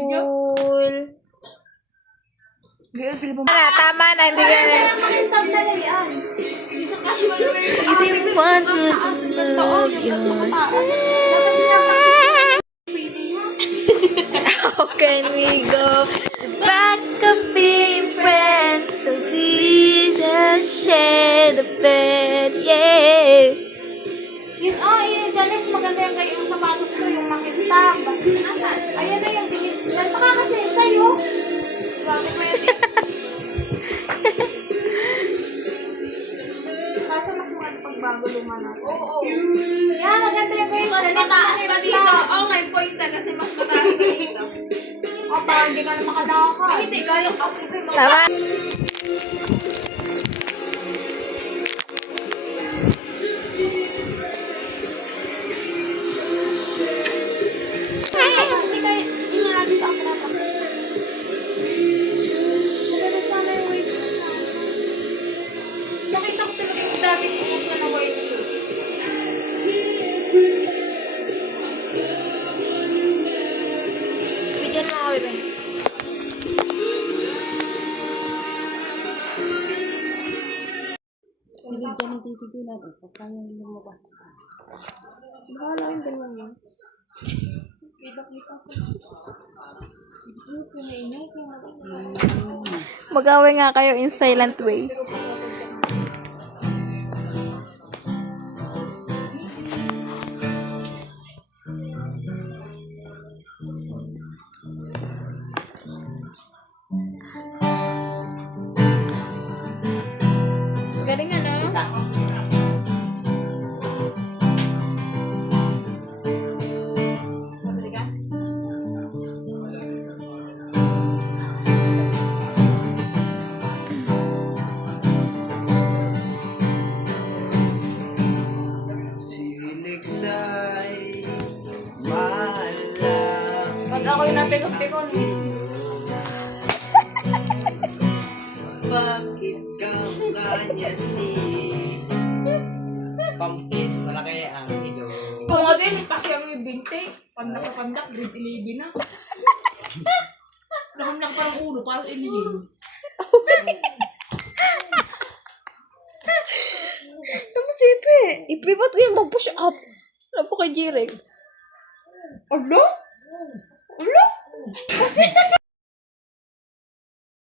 cool. Tama na, hindi ka na. Hindi want to love you. How can we go back to being friends? So we just share the bed, yeah. Yun, yun, Janice, maganda yung kayong sapatos ko, yung makintab. Ayan na yung bilis. Yan, makakasya yun sa'yo. Bakit mo yun? Kaso mas maganda pagbago lumanan. Oo. Yan, maganda yung kayong Mas mataas pa dito. Oo, may point na kasi mas mataas pa dito. Parang hindi ka na makadaka. Hindi, kaya ka. Tama. Hindi kaya, inalagi sa akin ako. Pero sana yung white shoes na. Nakita ko talaga yung dati ko gusto na white shoes. Bigyan mo ako, Bebe. Sige, dyan titigilan. Pagka yung lumabas. Bahala yung ganun yun. Kita-kita ko. Ito na inay. Mag-away nga kayo in silent way. Galing ano? Siliksay malam. Pag ako yung napikon-pikon, Bakit ka kanya si Pumpkin? Malaki ang ilo. kung nga din, ipasya mo yung 20. Pandak na pandak, grade 11 na. Nakamlak parang ulo, parang alien. Sipi. Ipibat kayo mag-push up. Alam po kay Jirek. Ano? Ano? Kasi...